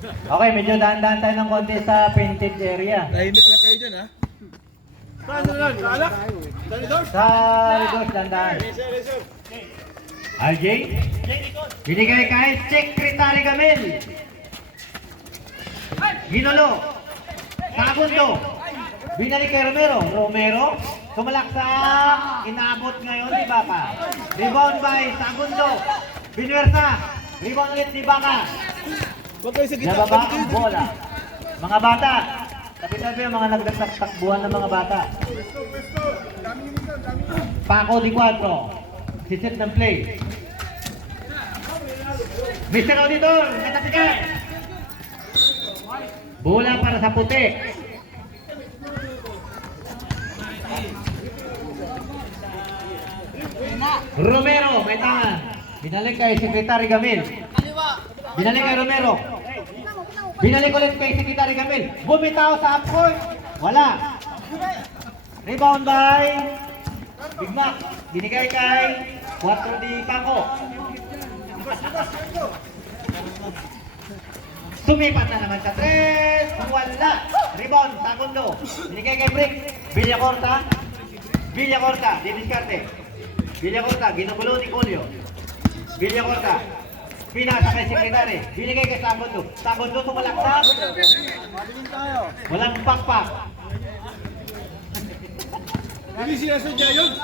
Okay, medyo dahan-dahan tayo ng konti sa painted area. Tahimik na kayo dyan, ha? Saan na lang? Kaalak? Sa likod, dahan-dahan. RJ, binigay kay Secretary Gamil. Ginolo, Sagundo, binalik kay Romero. Romero, sumalaksak, inaabot ngayon ni Baka. Rebound by Sagundo, Binuerta, rebound ulit ni Baka. Huwag kayo sa gitna. Nababa ang bola. Mga bata, tabi-tabi ang mga nagtatakbuhan ng mga bata. Paco Di Cuatro, sisit ng play. Mr. Auditor, natatikan. Bola para sa puti. Romero, may tangan. Binalik kay Secretary Gamil. Binalik kay Romero. Binalik ulit kay Secretary Gamil. Bumitaw sa upcourt. Wala. Rebound by Big Mac. Binigay kay 4 di Paco. Sumipat na naman sa 3. Wala. Rebound, Sagundo. Binigay kay Brick. Villacorta. Villacorta, diniskarte. Villacorta, ginugulo ni Julio. Villacorta. Pinasa kay Secretary. Binigay kay Sagundo. Sagundo sumalaksak. Walang pakpak. Hindi sinasadya yun.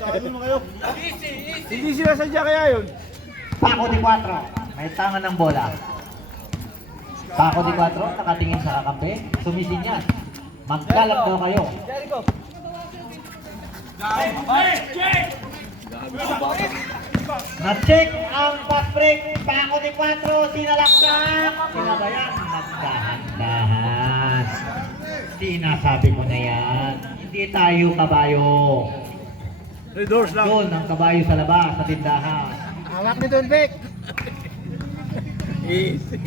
Sabi mo kayo. Hindi sinasadya kaya yun. Paco Di Cuatro. May tangan ng bola. Paco Di Cuatro, nakatingin sa kakampi. Sumisin yan. Magkalap daw kayo. Na-check ang fast break. Paco Di Cuatro, sinalaksak. Sinabayan. Magdahan-dahan. Sinasabi ko na yan. Hindi tayo kabayo. Hey, doors lang. Doon ang kabayo sa labas, sa tindahan. Hawak ni Don Beck. Easy.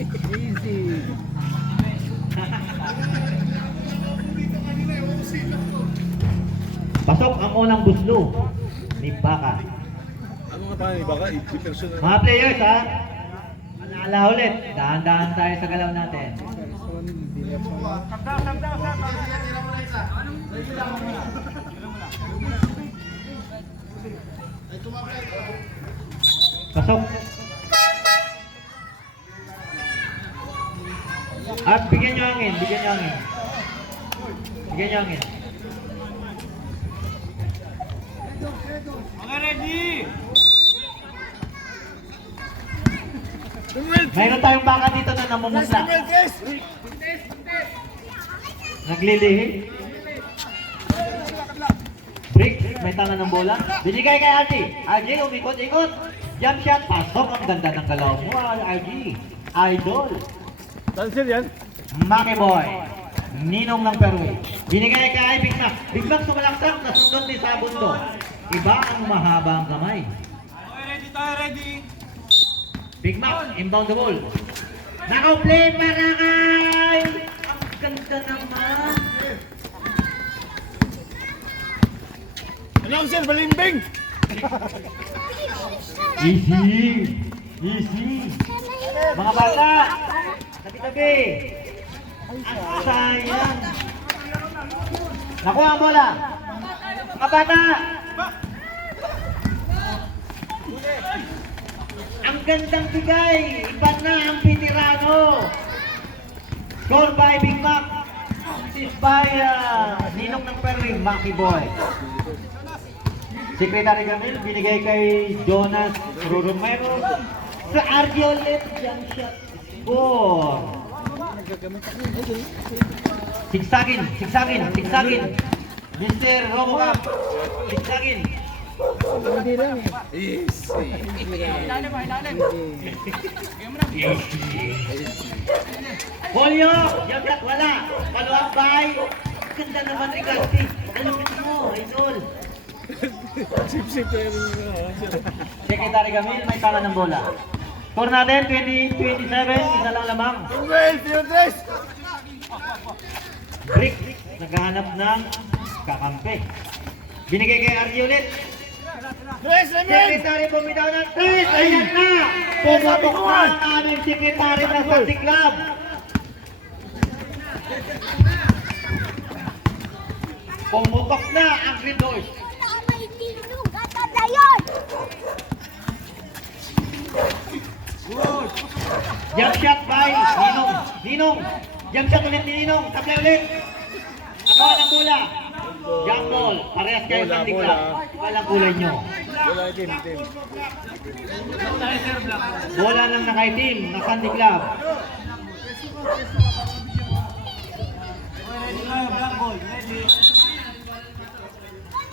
Pasok ang unang buslo ni Baka. Ano nga pa ni Baka? I-personal. Mga players ha, alaala ulit. Dahan-dahan tayo sa galaw natin. Pasok. At bigyan nyo hangin, bigyan nyo hangin. Bigyan nyo hangin. Mga ready! Mayroon tayong baka dito na namumutla. Naglilihi. Brick, may tangan ng bola. Binigay kay RG. RG, umikot-ikot. Jump shot, pasok. Ang ganda ng galaw mo, RG. Idol. Cancel yan. Maki Boy. Ninong ng Perway. Binigay kay Big Mac. Big Mac sumalaksak, nasundot ni Sagundo. Iba ang mahaba ang kamay. Ready tayo, ready. Big Mac, inbound the ball. Naka-play para kay... Ang ganda naman. Announcer, balimbing! Easy. Easy. Mga bata, tabi-tabi. Ang sayang. Nakuha ang bola. Mga bata. Ang gandang bigay. Iba na ang Veterano. Score by Big Mac. Assist by Ninong ng Perry, Maki Boy. Secretary Gamil, binigay kay Jonas Romero. Sa Argiolet, jump shot. Score. Sigsagin, sigsagin, sigsagin. Mr. Robocop, sigsagin. Hindi lang eh. Polio, jump shot, wala. Kaluang by. Ganda naman ni Gasti. Alam mo, idol. Sip-sip kayo rin Secretary Gamil, may tangan ng bola. Score natin, 20-27, isa lang lamang. Well, Fiordes! Brick, naghahanap ng kakampi. Binigay kay RG ulit. Tres, Emil! Secretary bumitaw ng 3. Ayan na! Pumutok na ang aming secretary ng Santi Club. Pumutok na ang Green Doors. Jump shot by Ninong. Ninong. Jump shot ulit ni Ninong. Taplay ulit. Nakawa ng bola. Jump ball. Parehas kayo Bola, Santi bola. Club. Walang kulay nyo. Wala, team. Bola ng nakaitim na Santi Club.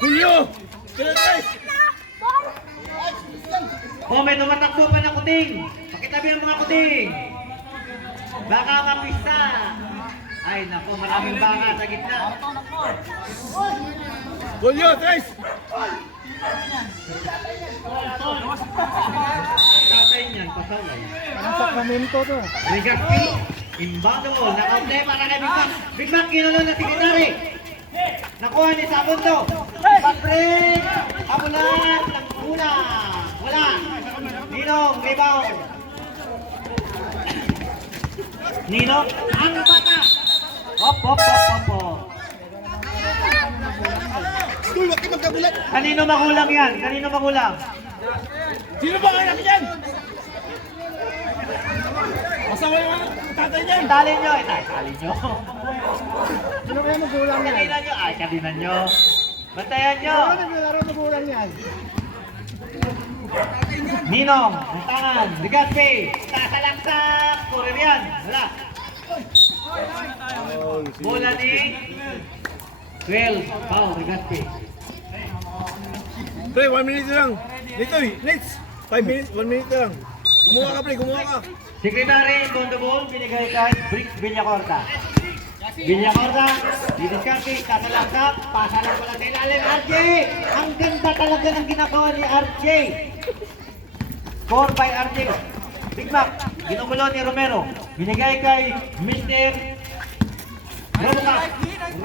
Julio! Tres! Oh, may tumatakbo pa ng kuting. Pakitabi ang mga kuting. Baka mapista. Ay, nako, maraming baka sa gitna. Julio, tres! Tatay niyan, pasaway. Ang sakramento to. Rigaspi, imbang ball. Nakaunti para kay Big Mac. Big Mac, kinulo na secretary. Nakuha ni Sabundo. Pag-break. Kabulan. Langkula. Wala. Ninong, rebound. Ninong, ang bata. Hop, hop, hop, hop, hop. Uy, bakit magkagulat? Kanino magulang yan? Kanino magulang? Sino ba kayo natin yan? Masama yung tatay niyan. Tali nyo. Tali nyo. Sino kaya magulang yan? Kanina nyo. Ay, kanina nyo. Bantayan nyo. Ano naglalaro magulang yan? Ninong, ang tangan. Rigaspi. Sasalaksak. Kurir yan. Wala. Bola ni 12. Pau, Rigaspi. Pre, 1 minute lang. Dito, Nets. 5 minutes, 1 minute lang. Kumuha ka, pre, kumuha ka. Secretary, Bondo Ball, binigay kay Bricks Villacorta. Villacorta, didiscarte, sasalaksak, pasalang pala sa ilalim, RJ! Ang ganda talaga ng ginagawa ni RJ! Score by RJ. Big Mac, ginugulo ni Romero. Binigay kay Mr.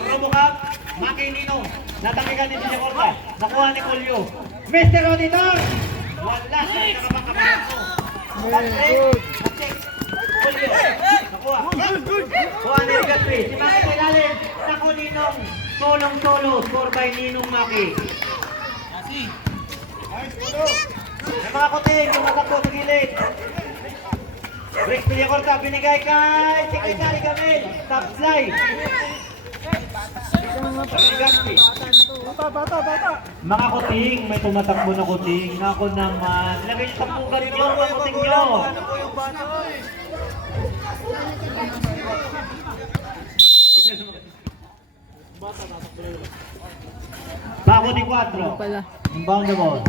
Robocap, Maki Ninong. Natakikan ni Villacorta. Nakuha ni Colio. Mr. Auditor! Wala sa nakapakapalan mo. Good. Colio. Nakuha. Kuha ni Rigaspi. Si Maki sa ilalim. Naku Ninong. Solong-solo. Score by Ninong Maki. May mga kuting. Tumatakbo sa gilid. Bricks Villacorta. Binigay kay Secretary Gamil. Top slide. Rigaspi. Bata. Mga kuting, may tumatakbo na kuting. Nako naman. Lagay niyo sa pugat niyo, mga kuting niyo. Bako di 4. Inbound the ball.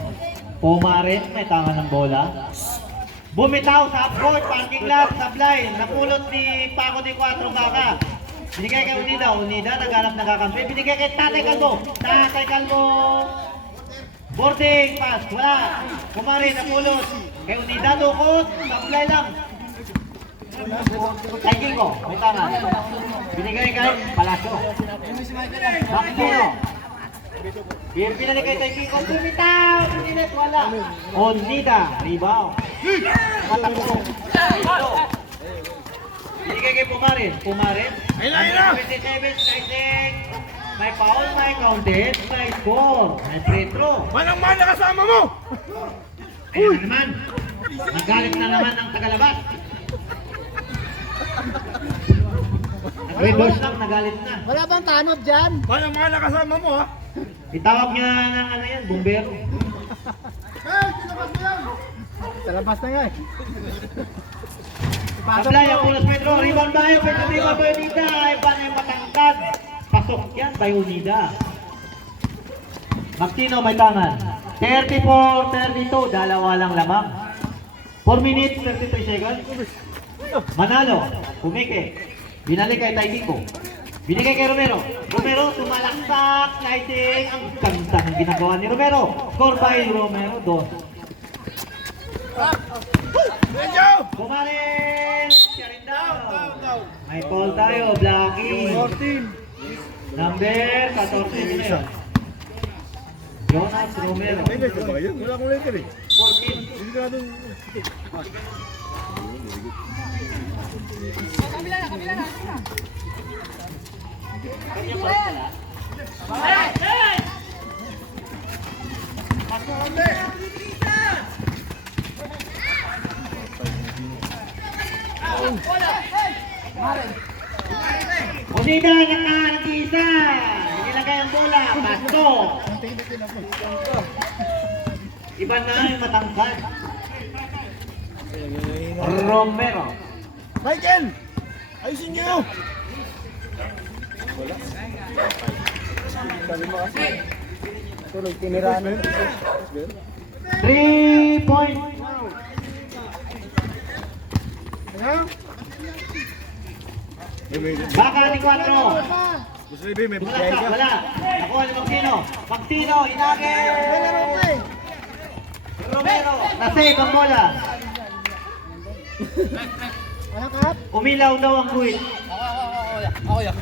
Pumarin, may tangan ng bola. Bumitaw sa upcourt, parking lot, sablay. Napulot ni Paco di 4 baka. Binigay kay Unida, naghanap ng kakampi. Binigay kay Tatay Calvo. Boarding pass, wala. Kumari, napulot. Kay Unida, lukot, sablay lang. Kay Kiko, may tangan. Binigay kay Palacio. Bakino. Pinali kay Kiko, bumitaw. Pinilit, wala. Unida, rebound. Matakbo. Binigay kay Pumarin. Ayun na! 27 slicing. May foul, may counted, may score. May free throw. Manang-mana kasama mo! Ayun na naman. Nagalit na naman ang tagalabas. Nag-reverse lang, nagalit na. Wala bang tanod dyan? Manang-mana kasama mo, ha? Itawag niya ng ano yan, bumbero. Sa labas na nga eh. Sablay, ang ulos Pedro, rebound ba yun? Pedro, rebound by Unida. Iba na yung matangkad. Pasok yan by Unida. Magtino may tangan. 34-32, dalawa lang lamang. 4 minutes, 33 seconds. Manalo, kumike. Binalik kay Taikiko. Binigay kay Romero. Romero, tumalaksak, sliding. Ang ganda ng ginagawa ni Romero. Score by Romero, 2. Kumarin! Siya rin daw. May call tayo, Blackie. 14. Number 14 nila yun. Jonas Romero. May letter ba kayo? Wala akong letter eh. 14. Hindi ka natin. Unida, nag-isa. Nilagay ang bola. Pasto. Iba na yung matangkad. Romero. Michael! Ayusin niyo! Tuloy, tiniraan. 3 point. Baka ni 4. Gusto niyo, may Wala bigay ka, ka. wala. Nakuha ni Magtino. Magtino, inage. Romero. Nasave ang bola. Umilaw daw ang guhit.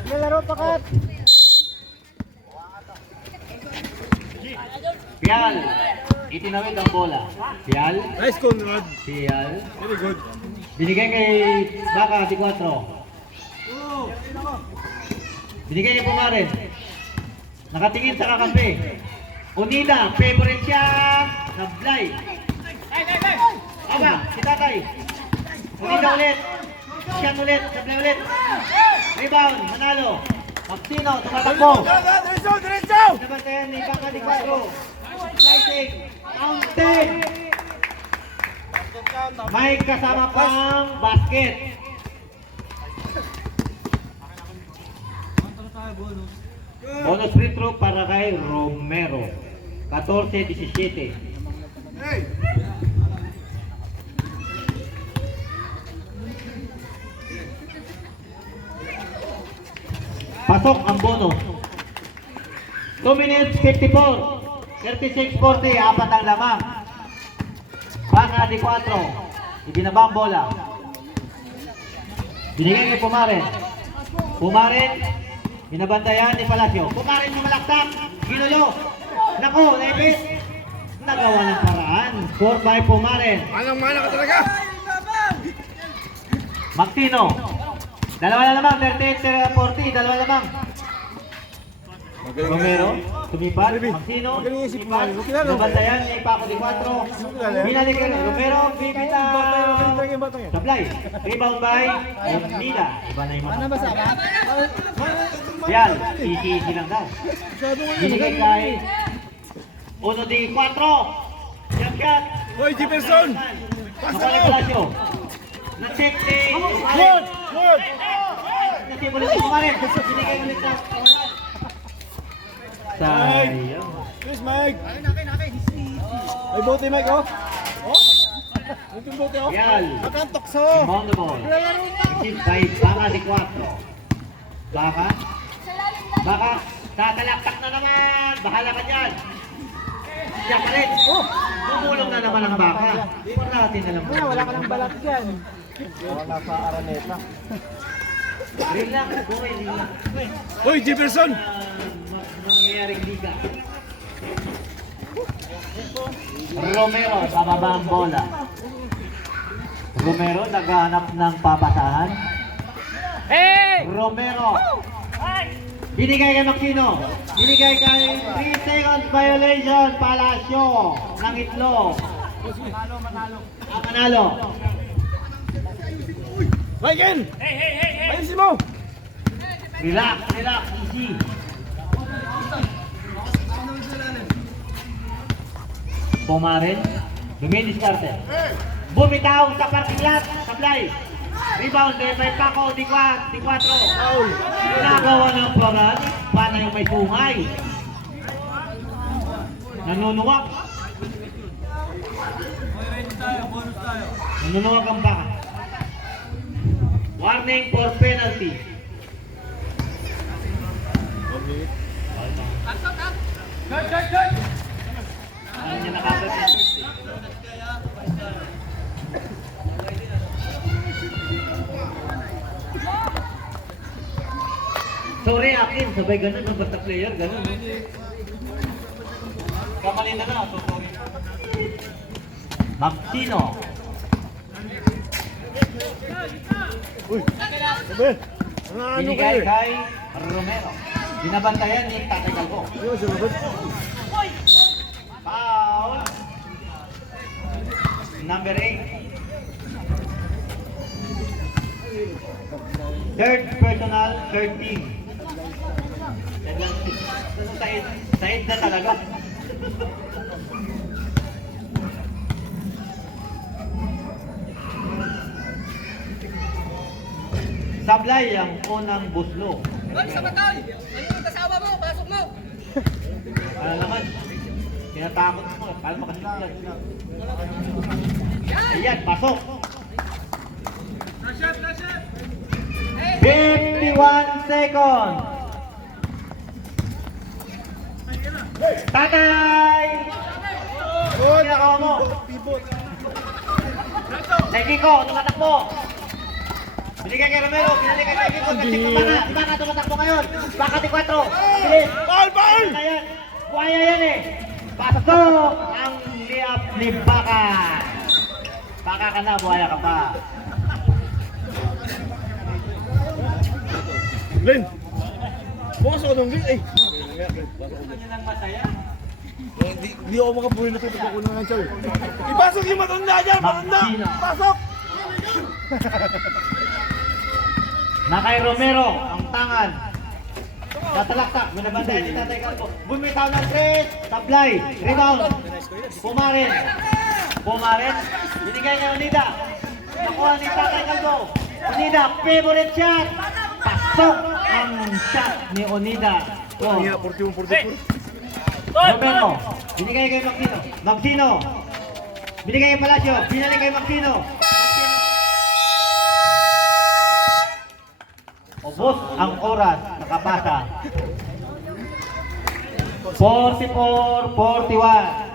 Nalaro pa kat. Pial. Itinawid ang bola. Pial. Nice Conrad. Pial. Very good. Binigay kay Baka di 4. Binigay kay Pumarin. Nakatingin sa kakampi. Unida, favorite siya. Sablay. Aba, si Tatay. Unida ulit. Siyan ulit, sablay ulit. Rebound, manalo. Magtino, tumatakbo. Diretso! Diretso! Nabantayan ni Baka di 4. Slicing. Counted. May kasama pang basket. Bonus free throw para kay Romero. 14-17. Pasok ang bonus. 2 minutes 54. 36-40. Apat ang lamang. Baka di 4. Ibinaba ang bola. Binigay kay Pumarin. Pumarin. Binabantayan ni Palacio. Pumarin na malaktak. Ginulo. Naku, naipit. Nagawa ng paraan. Score by Pumarin. Manang-mana ka talaga! Magtino. Dalawa na lamang. 38-40. Dalawa lamang. Romero. Tumipan. Magtino. Magaling yung si Tumipan. Pumarin. Kilala mo ba? Binabantayan ni Paco di 4. Binalik kay Romero. Bibita. Sablay. Rebound by Nila. Iba na yung mga. Yan. Easy lang daw. Binigay kay Uno di 4. Jump shot. Hoy, Jefferson! Kapalik Palacio. Na-check ni Good! Good! Na-check ulit si Kumarin. Binigay ulit na kawalan. Sayang. Please, Mike! Ay, bote, Mike, oh! Oh? Ito yung bote, oh! Yan. Nakantok so! Inbound the ball. Received by Baka di 4. Baka. Baka. Tatalaktak na naman. Bahala ka dyan. Siya pa rin. Tumulong na naman ang Baka. Parating na lang. Wala ka ng balat dyan. Wala sa Araneta. Relax. Boy, relax. Hoy, Jefferson! Mangyayaring liga. Romero, bababa ang bola. Romero, naghahanap ng papasahan. Romero. Binigay kay Makino. Binigay kay 3 seconds violation. Palacio ng itlog. Ang manalo. Michael! Ayusin mo! Relax, relax, easy. Pumarin. Dumidiskarte. Bumitaw sa parking lot. Sablay. Rebound. May Paco. Di 4. Nagawa ng paraan. Paano yung may sungay? Nanunuwak. Nanunuwak ang Baka. Warning for penalty. Ano niya nakakasin? Sorry akin, sabay ganun ng basta player, ganun. Kamali na lang, sorry. Maxino. Uy, sabi. Ano Binigay kayo? kay Romero. Binabantayan ni Tatay Calvo. Ayun, si Robert. Foul. Number 8. Third personal, third team. Side na talaga. Sablay ang unang buslo. Hoy, sa batol! Ano yung kasama mo? Pasok mo! Ano naman? Tinatakot mo. Paano makasinagyan? Ayan, pasok. 51 seconds. Tatay! Good. Ginagawa mo. Pivot. Kiko, tumatakbo. Binigay kay Romero, binigay kay Kiko, kasi kumana. Di ba nga tumatakbo ngayon? Baka di 4. Bilis. Foul, foul! Ayan. Buhaya yan eh. Pasok ang liap ni Baka. Baka ka na, buhaya ka pa. Glenn. Bukas ako ng Glenn. Ay. Ang masaya. Hindi ako makabuhin na ito. Pagka ko ng chow. Ipasok yung matanda dyan! Matanda! Pasok! Na kay Romero, ang tangan. Tatalaktak, binabantayan ni Tatay Calvo. Bumitaw ng 3, tablay, rebound. Pumarin. Pumarin. Binigay niya Unida. Nakuha ni Tatay Calvo. Unida, favorite shot. Pasok ang shot ni Unida. Oh. Kaya 41-44. Romero, binigay kay Maxino. Maxino. Binigay kay Palacio. Binalik kay Maxino. Ubos ang oras, nakapasa. 44-41.